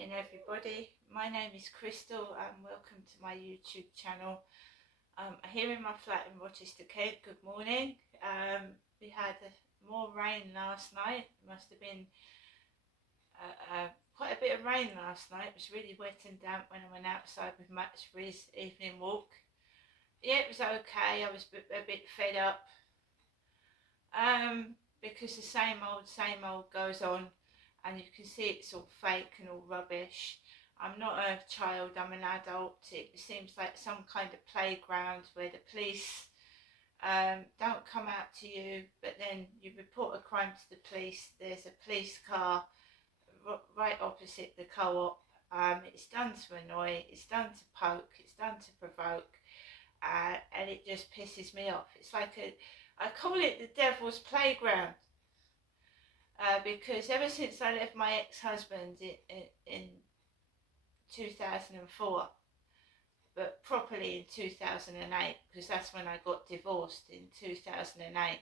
morning everybody. My name is Crystal and welcome to my YouTube channel. Here in my flat in Rochester, Kent. Good morning. We had more rain last night. It must have been quite a bit of rain last night. It was really wet and damp when I went outside with Max for his evening walk. Yeah, it was okay. I was a bit fed up because the same old goes on. And you can see it's all fake and all rubbish. I'm not a child, I'm an adult. It seems like some kind of playground where the police don't come out to you, but then you report a crime to the police. There's a police car right opposite the co-op. It's done to annoy, it's done to poke, it's done to provoke, and it just pisses me off. It's like I call it the devil's playground. Because ever since I left my ex-husband in 2004, but properly in 2008, because that's when I got divorced in 2008.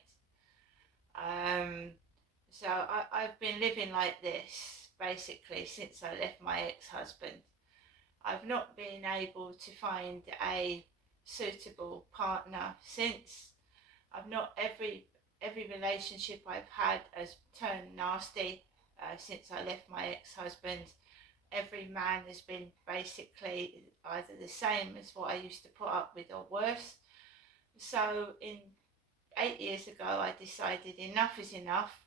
So I've been living like this basically since I left my ex-husband. I've not been able to find a suitable partner since. Every relationship I've had has turned nasty since I left my ex-husband. Every man has been basically either the same as what I used to put up with or worse. So 8 years ago I decided enough is enough.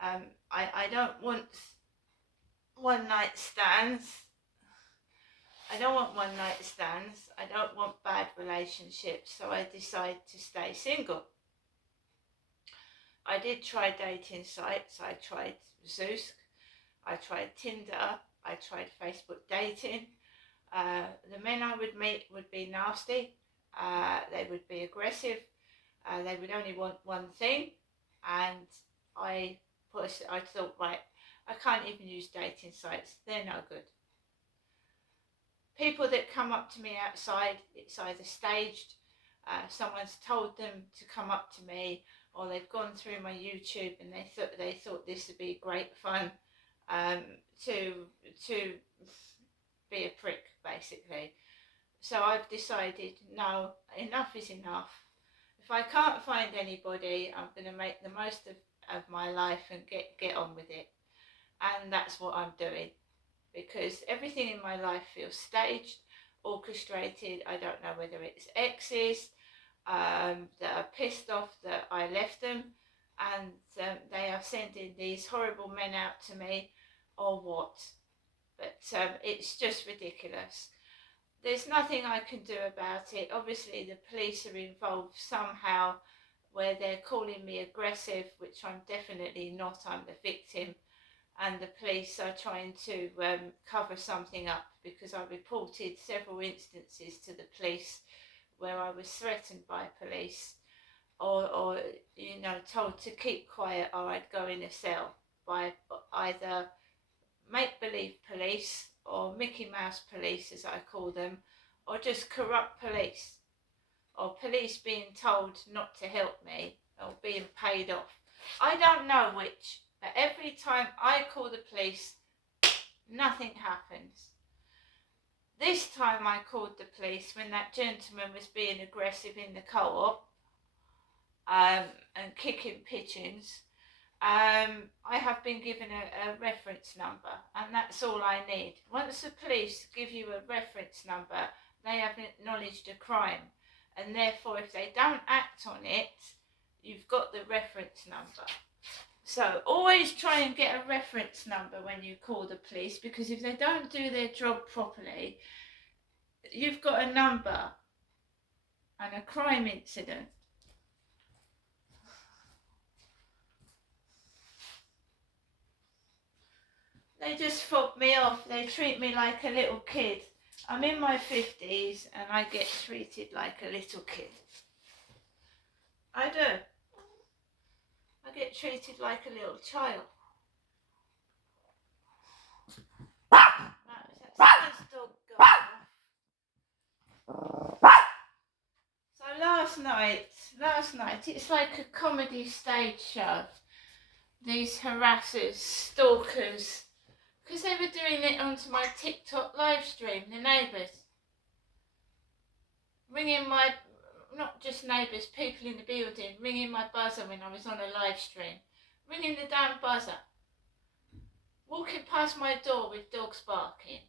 I don't want one night stands. I don't want one night stands. I don't want bad relationships. So I decided to stay single. I did try dating sites. I tried Zoosk, I tried Tinder, I tried Facebook dating. The men I would meet would be nasty, they would be aggressive, they would only want one thing, and I thought, right, I can't even use dating sites, they're no good. People that come up to me outside, it's either staged, someone's told them to come up to me, or they've gone through my YouTube and they thought this would be great fun to be a prick basically. So I've decided, no, enough is enough. If I can't find anybody, I'm going to make the most of my life and get on with it. And that's what I'm doing, because everything in my life feels staged, orchestrated. I don't know whether it's exes that are pissed off that I left them, and they are sending these horrible men out to me, or what. But it's just ridiculous. There's nothing I can do about it. Obviously the police are involved somehow, where they're calling me aggressive, which I'm definitely not. I'm the victim, and the police are trying to cover something up, because I reported several instances to the police where I was threatened by police, or told to keep quiet, or I'd go in a cell by either make-believe police or Mickey Mouse police, as I call them, or just corrupt police, or police being told not to help me, or being paid off. I don't know which, but every time I call the police, nothing happens. This time I called the police when that gentleman was being aggressive in the co-op and kicking pigeons. I have been given a reference number, and that's all I need. Once the police give you a reference number, they have acknowledged a crime, and therefore if they don't act on it, you've got the reference number. So always try and get a reference number when you call the police, because if they don't do their job properly, you've got a number and a crime incident. They just fob me off. They treat me like a little kid. I'm in my 50s and I get treated like a little kid. I do. I get treated like a little child. So last night, it's like a comedy stage show. These harassers, stalkers, because they were doing it onto my TikTok live stream, the neighbours. Ringing my, not just neighbours, people in the building, ringing my buzzer when I was on a live stream. Ringing the damn buzzer. Walking past my door with dogs barking.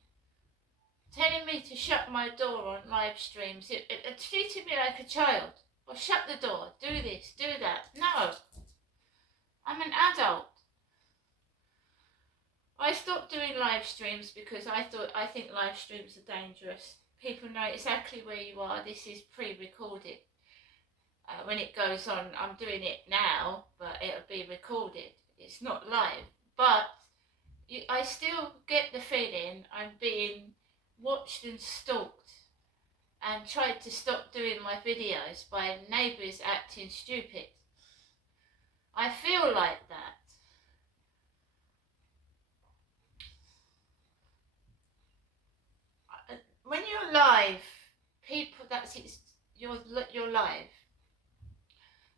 Telling me to shut my door on live streams. It treated me like a child. Or shut the door, do this, do that. No. I'm an adult. I stopped doing live streams because I think live streams are dangerous. People know exactly where you are. This is pre-recorded. When it goes on, I'm doing it now, but it'll be recorded. It's not live. But I still get the feeling I'm being watched and stalked, and tried to stop doing my videos by neighbours acting stupid. I feel like that. When you're live, people, that's it, you're live.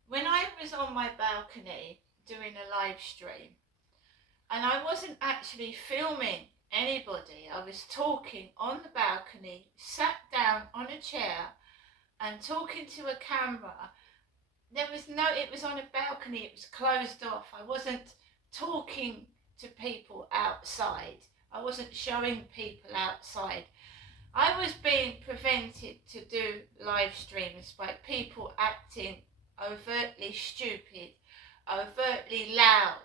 When I was on my balcony doing a live stream, and I wasn't actually filming anybody, I was talking on the balcony, sat down on a chair and talking to a camera. It was on a balcony, it was closed off. I wasn't talking to people outside. I wasn't showing people outside. I was being prevented to do live streams by people acting overtly stupid, overtly loud,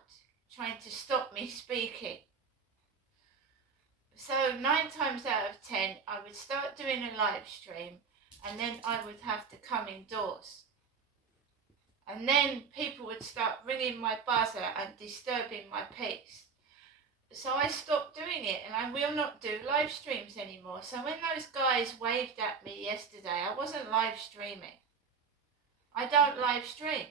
trying to stop me speaking. So 9 times out of 10, I would start doing a live stream and then I would have to come indoors. And then people would start ringing my buzzer and disturbing my peace. So I stopped doing it, and I will not do live streams anymore. So when those guys waved at me yesterday, I wasn't live streaming. I don't live stream.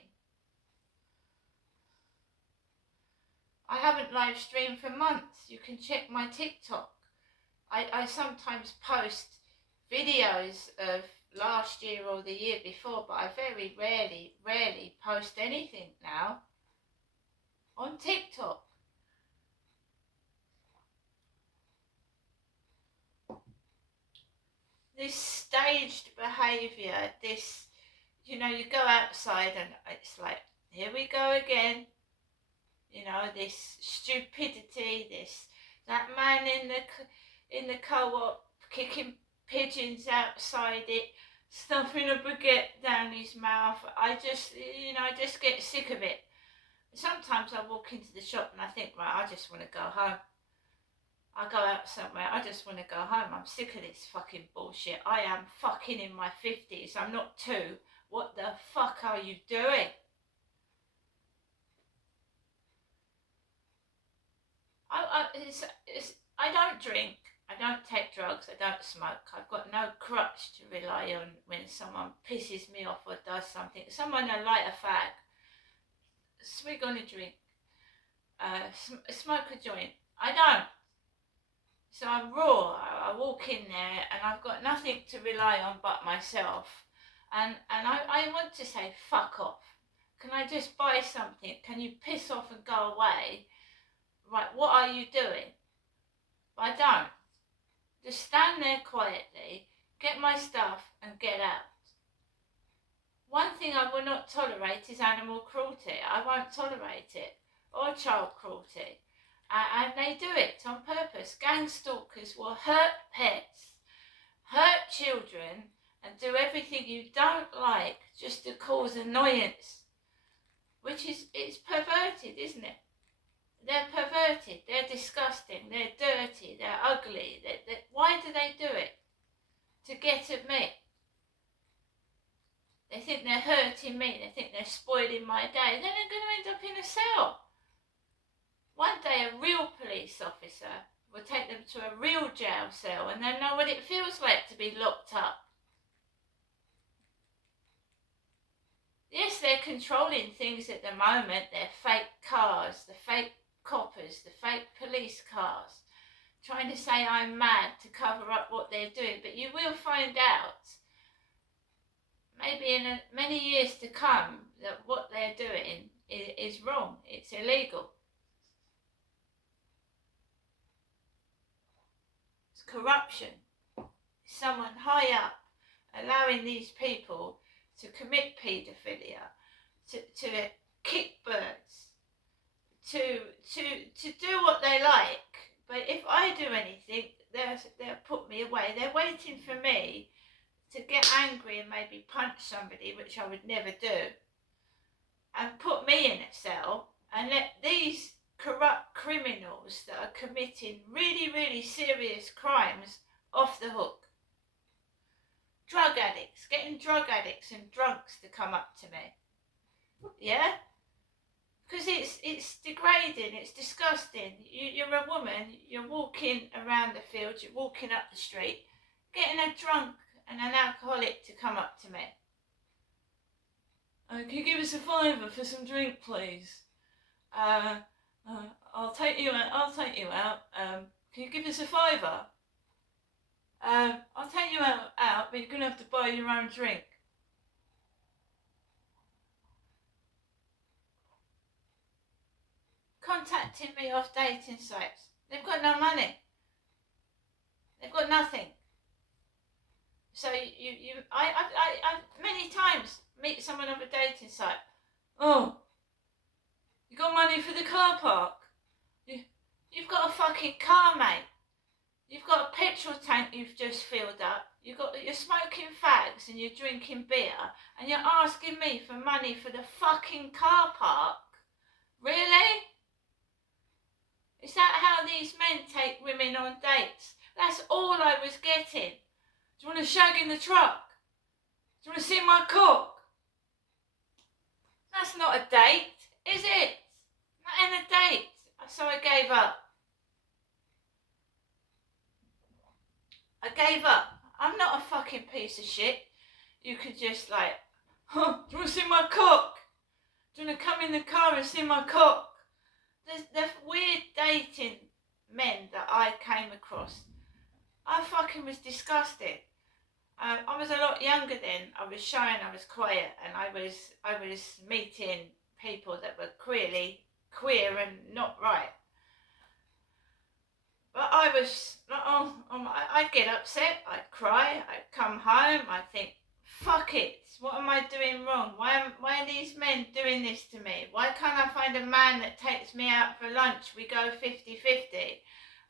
I haven't live streamed for months. You can check my TikTok. I sometimes post videos of last year or the year before, but I very rarely post anything now on TikTok. This staged behaviour, this, you go outside and it's like, here we go again. This stupidity, that man in the co-op kicking pigeons outside it, stuffing a baguette down his mouth. I just get sick of it. Sometimes I walk into the shop and I think, right, I just want to go home. I go out somewhere, I just want to go home. I'm sick of this fucking bullshit. I am fucking in my 50s. I'm not 2. What the fuck are you doing? I don't drink. I don't take drugs. I don't smoke. I've got no crutch to rely on when someone pisses me off or does something. Someone will light a fag, swig on a drink, smoke a joint. I don't. So I'm raw. I walk in there and I've got nothing to rely on but myself. And I want to say, fuck off. Can I just buy something? Can you piss off and go away? Right, what are you doing? But I don't. Just stand there quietly, get my stuff and get out. One thing I will not tolerate is animal cruelty. I won't tolerate it. Or child cruelty. And they do it on purpose. Gang stalkers will hurt pets, hurt children, and do everything you don't like just to cause annoyance. It's perverted, isn't it? They're perverted, they're disgusting, they're dirty, they're ugly. Why do they do it? To get at me. They think they're hurting me, they think they're spoiling my day. Then they're going to end up in a cell. One day a real police officer will take them to a real jail cell and they'll know what it feels like to be locked up. Yes, they're controlling things at the moment. They're fake cars, the fake coppers, the fake police cars, trying to say I'm mad to cover up what they're doing. But you will find out, maybe in many years to come, that what they're doing is wrong. It's illegal. corruption. Someone high up allowing these people to commit paedophilia, to kick birds, to do what they like. But if I do anything, they'll put me away. They're waiting for me to get angry and maybe punch somebody, which I would never do, and put me in a cell and let these corrupt criminals that are committing really, really serious crimes off the hook. Drug addicts, getting drug addicts and drunks to come up to me. Yeah? Because it's degrading, it's disgusting. You're a woman, you're walking around the field, you're walking up the street, getting a drunk and an alcoholic to come up to me. Can you give us a £5 for some drink, please? I'll take you out. Can you give us a £5? I'll take you out, but you're going to have to buy your own drink. Contacting me off dating sites. They've got no money. They've got nothing. So I many times meet someone off a dating site. Oh, you got money for the car park? You've got a fucking car, mate. You've got a petrol tank you've just filled up. You're smoking fags and you're drinking beer and you're asking me for money for the fucking car park? Really? Is that how these men take women on dates? That's all I was getting. Do you want to shag in the truck? Do you want to see my cock? That's not a date, is it? Not in a date. So I gave up. I'm not a fucking piece of shit. You could just like, do you want to see my cock? Do you want to come in the car and see my cock? The weird dating men that I came across, I fucking was disgusted. I was a lot younger then. I was shy and I was quiet, and I was meeting people that were clearly queer and not right. But I was, I'd get upset, I'd cry, I'd come home, I'd think, fuck it, what am I doing wrong? Why are these men doing this to me? Why can't I find a man that takes me out for lunch? We go 50-50.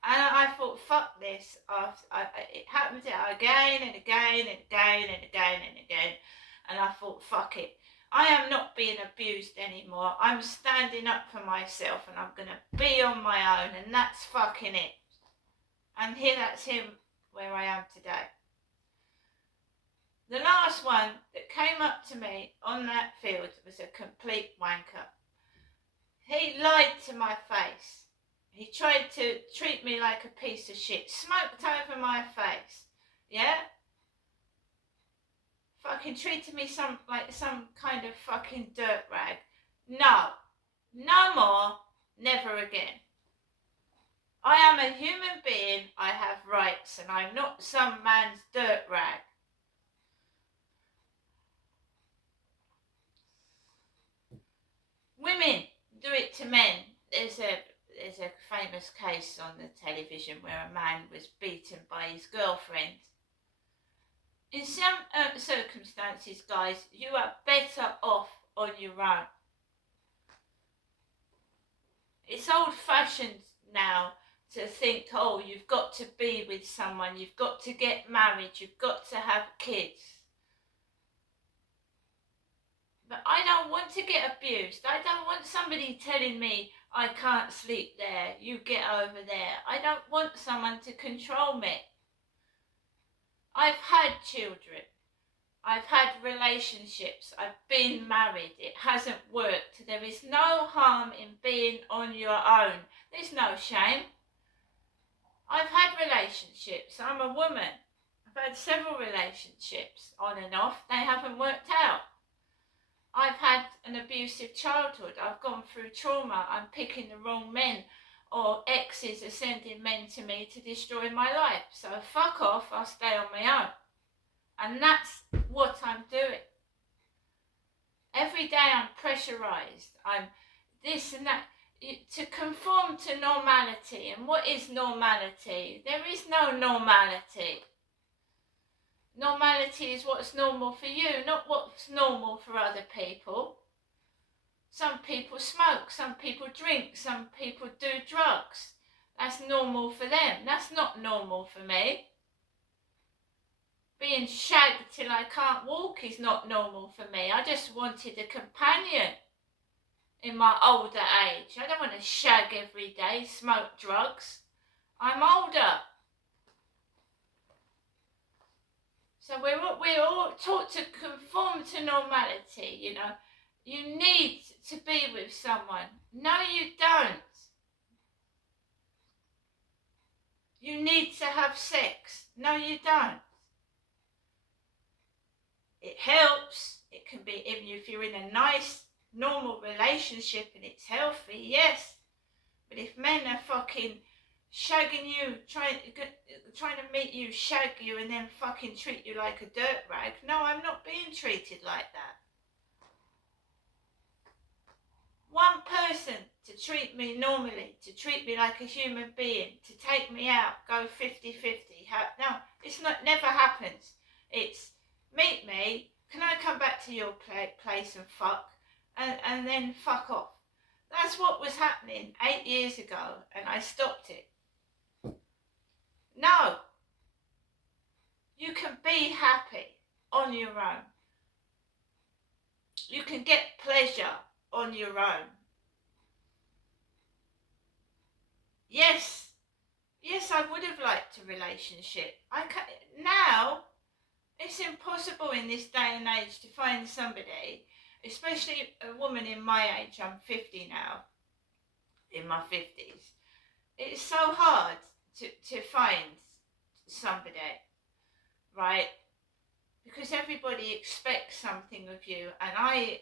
And I thought, fuck this. It happened again and again and again and again and again. And I thought, fuck it. I am not being abused anymore. I'm standing up for myself and I'm going to be on my own, and that's fucking it. And that's him where I am today. The last one that came up to me on that field was a complete wanker. He lied to my face. He tried to treat me like a piece of shit. Smoked over my face. Yeah? Fucking treated me like some kind of fucking dirt rag. No more, never again. I am a human being, I have rights, and I'm not some man's dirt rag. Women do it to men. There's a famous case on the television where a man was beaten by his girlfriend. In some circumstances, guys, you are better off on your own. It's old-fashioned now to think, oh, you've got to be with someone, you've got to get married, you've got to have kids. But I don't want to get abused. I don't want somebody telling me I can't sleep there, you get over there. I don't want someone to control me. I've had children. I've had relationships. I've been married. It hasn't worked. There is no harm in being on your own. There's no shame. I've had relationships. I'm a woman. I've had several relationships on and off. They haven't worked out. I've had an abusive childhood. I've gone through trauma. I'm picking the wrong men, or exes are sending men to me to destroy my life. So fuck off, I'll stay on my own. And that's what I'm doing. Every day I'm pressurised. I'm this and that. to conform to normality. And what is normality? There is no normality. Normality is what's normal for you, not what's normal for other people. Some people smoke, some people drink, some people do drugs. That's normal for them. That's not normal for me. Being shagged till I can't walk is not normal for me. I just wanted a companion in my older age. I don't want to shag every day, smoke drugs. I'm older. So we're all taught to conform to normality, you know. You need to be with someone. No, you don't. You need to have sex. No, you don't. It helps. It can be, even if you're in a nice, normal relationship and it's healthy, yes. But if men are fucking shagging you, trying to meet you, shag you, and then fucking treat you like a dirt rag, no, I'm not being treated like that. One person to treat me normally, to treat me like a human being, to take me out, go 50-50. No, it's not, never happens. It's, meet me, can I come back to your place and fuck, and then fuck off. That's what was happening 8 years ago, and I stopped it. No. You can be happy on your own. You can get pleasure on your own. Yes, I would have liked a relationship. Now, it's impossible in this day and age to find somebody, especially a woman in my age. I'm 50 now, in my 50s. It's so hard to find somebody, right? Because everybody expects something of you, and I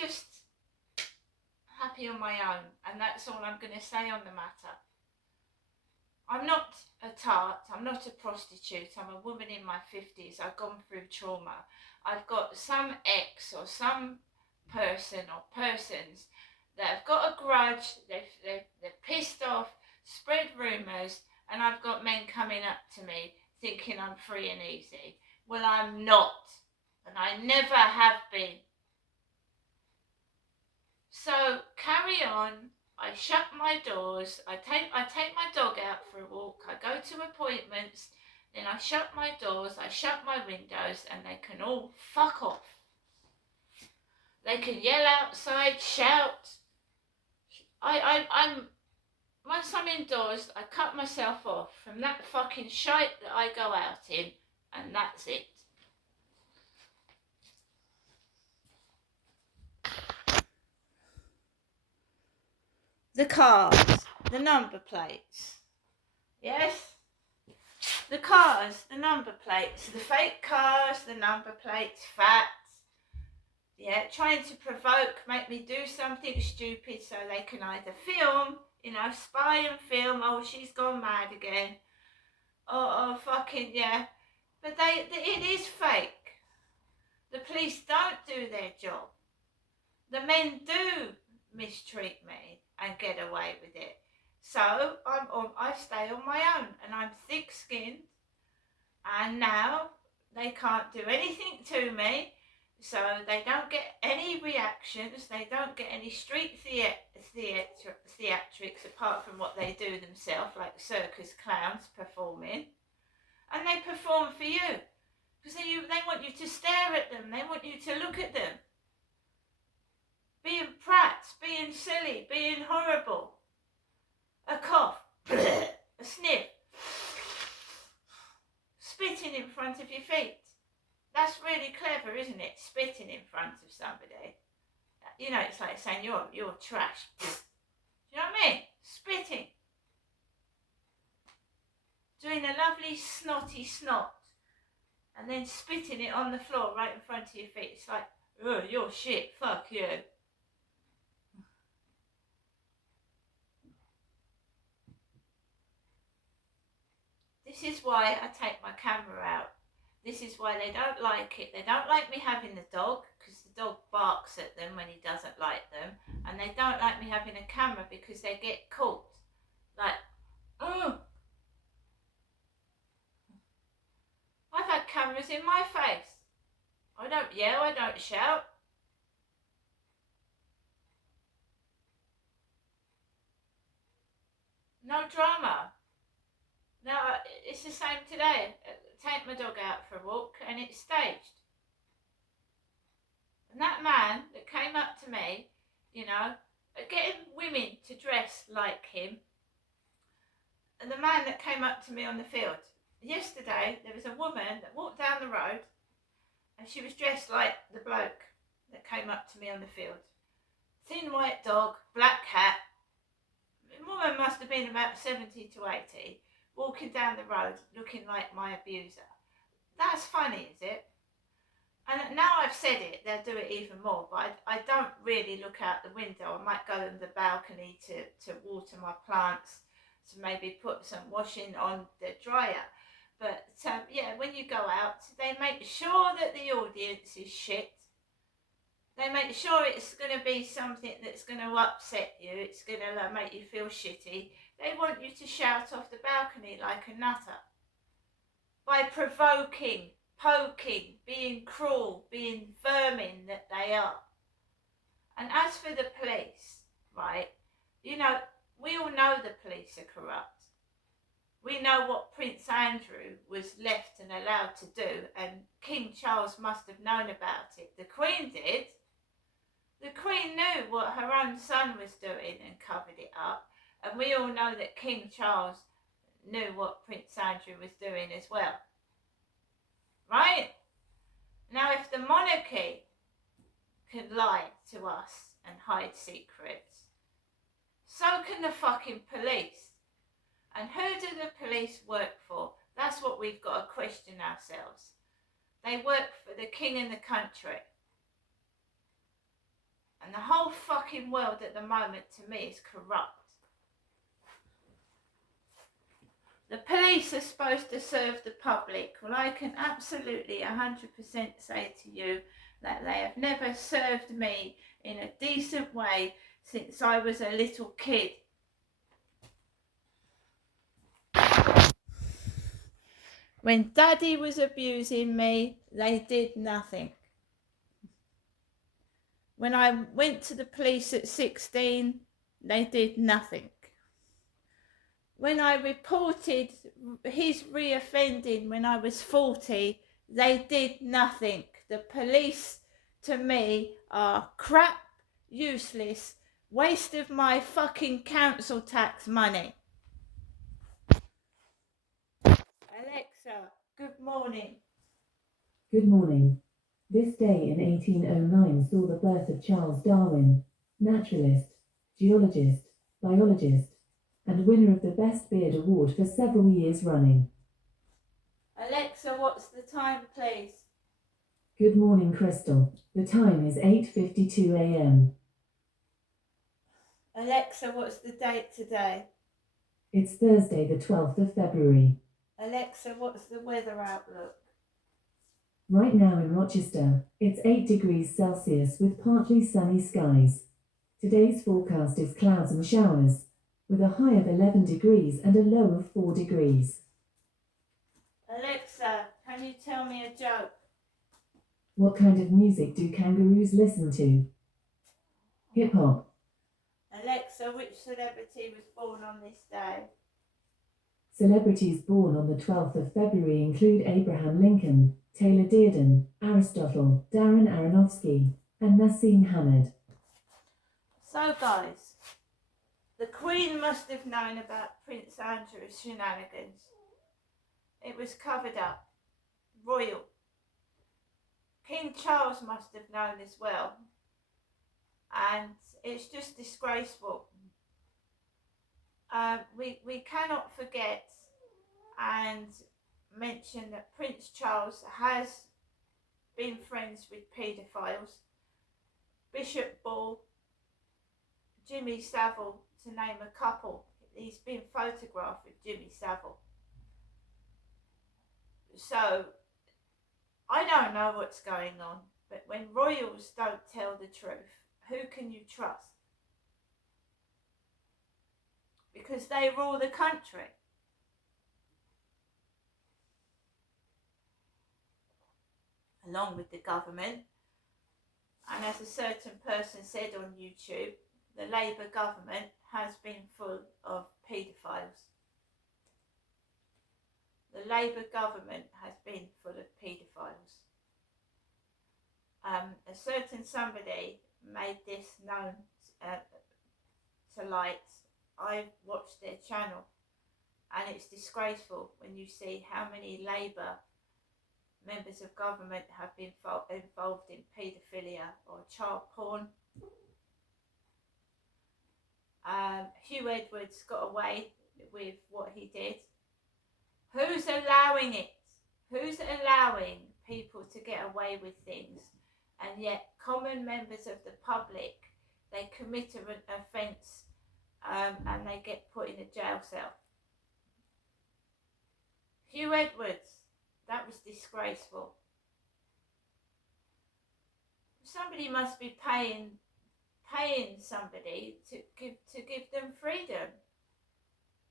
just happy on my own, and that's all I'm going to say on the matter. I'm not a tart, I'm not a prostitute, I'm a woman in my 50s, I've gone through trauma. I've got some ex or some person or persons that have got a grudge, they're pissed off, spread rumours, and I've got men coming up to me thinking I'm free and easy. Well, I'm not, and I never have been. So carry on. I shut my doors. I take my dog out for a walk. I go to appointments. Then I shut my doors. I shut my windows, and they can all fuck off. They can yell outside, shout. I'm once I'm indoors, I cut myself off from that fucking shite that I go out in, and that's it. The cars, the number plates. Yes? The cars, the number plates, the fake cars, the number plates, facts. Yeah, trying to provoke, make me do something stupid so they can either film, spy and film, oh, she's gone mad again. Oh, fucking, yeah. But it is fake. The police don't do their job. The men do mistreat me and get away with it. So I stay on my own, and I'm thick-skinned, and now they can't do anything to me, so they don't get any reactions, they don't get any street theatrics apart from what they do themselves, like circus clowns performing, and they perform for you, because they want you to stare at them, they want you to look at them. Being prats, being silly, being horrible. A cough, a sniff, spitting in front of your feet. That's really clever, isn't it? Spitting in front of somebody. It's like saying you're trash. Do you know what I mean? Spitting. Doing a lovely snotty snot and then spitting it on the floor right in front of your feet. It's like, oh, you're shit, fuck you. This is why I take my camera out. This is why they don't like it. They don't like me having the dog because the dog barks at them when he doesn't like them. And they don't like me having a camera because they get caught. Like, I've had cameras in my face. I don't yell, I don't shout. No drama. No, it's the same today. Take my dog out for a walk and it's staged. And that man that came up to me, you know, getting women to dress like him, and the man that came up to me on the field. Yesterday, there was a woman that walked down the road and she was dressed like the bloke that came up to me on the field. Thin white dog, black hat. The woman must have been about 70 to 80, walking down the road looking like my abuser. That's funny, is it? And now I've said it, they'll do it even more, but I don't really look out the window. I might go on the balcony to water my plants, to maybe put some washing on the dryer. But yeah, when you go out, they make sure that the audience is shit. They make sure it's going to be something that's going to upset you. It's going to make you feel shitty. They want you to shout off the balcony like a nutter. By provoking, poking, being cruel, being vermin that they are. And as for the police, right, you know, we all know the police are corrupt. We know what Prince Andrew was left and allowed to do, and King Charles must have known about it. The Queen did. The Queen knew what her own son was doing and covered it up, and we all know that King Charles knew what Prince Andrew was doing as well. Right? Now, if the monarchy can lie to us and hide secrets, so can the fucking police. And who do the police work for? That's what we've got to question ourselves. They work for the king and the country. And the whole fucking world at the moment, to me, is corrupt. The police are supposed to serve the public. Well, I can absolutely 100% say to you that they have never served me in a decent way since I was a little kid. When Daddy was abusing me, they did nothing. When I went to the police at 16, they did nothing. When I reported his reoffending when I was 40, they did nothing. The police, to me, are crap, useless, waste of my fucking council tax money. Alexa, good morning. Good morning. This day in 1809 saw the birth of Charles Darwin, naturalist, geologist, biologist, and winner of the Best Beard Award for several years running. Alexa, what's the time, please? Good morning, Crystal. The time is 8:52 a.m. Alexa, what's the date today? It's Thursday, the 12th of February. Alexa, what's the weather outlook? Right now in Rochester, it's 8 degrees Celsius with partly sunny skies. Today's forecast is clouds and showers, with a high of 11 degrees and a low of 4 degrees. Alexa, can you tell me a joke? What kind of music do kangaroos listen to? Hip hop. Alexa, which celebrity was born on this day? Celebrities born on the 12th of February include Abraham Lincoln, Taylor Dearden, Aristotle, Darren Aronofsky, and Nassim Hamed. So guys, the Queen must have known about Prince Andrew's shenanigans. It was covered up. Royal. King Charles must have known as well. And it's just disgraceful. We cannot forget and mention that Prince Charles has been friends with paedophiles. Bishop Ball, Jimmy Savile, to name a couple. He's been photographed with Jimmy Savile. So don't know what's going on, but when royals don't tell the truth, who can you trust? Because they rule the country. Along with the government. And as a certain person said on YouTube, the Labour government has been full of paedophiles. The Labour government has been full of paedophiles. A certain somebody made this known to light. I watched their channel, and it's disgraceful when you see how many Labour members of government have been involved in paedophilia or child porn. Hugh Edwards got away with what he did. Who's allowing it? Who's allowing people to get away with things, and yet common members of the public, they commit an offence and they get put in a jail cell? Hugh Edwards, that was disgraceful. Somebody must be paying somebody to give them freedom,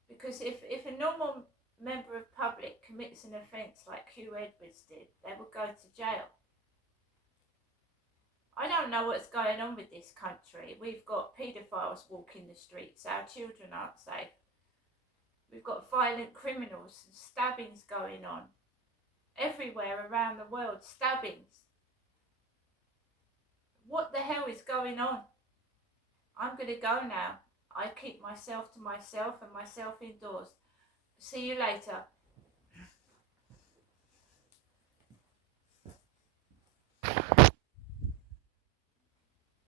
because if a normal member of public commits an offence like Hugh Edwards did, they will go to jail. I don't know what's going on with this country. We've got paedophiles walking the streets. Our children aren't safe. We've got violent criminals and stabbings going on everywhere around the world. Stabbings. What the hell is going on? I'm going to go now. I keep myself to myself and myself indoors. See you later.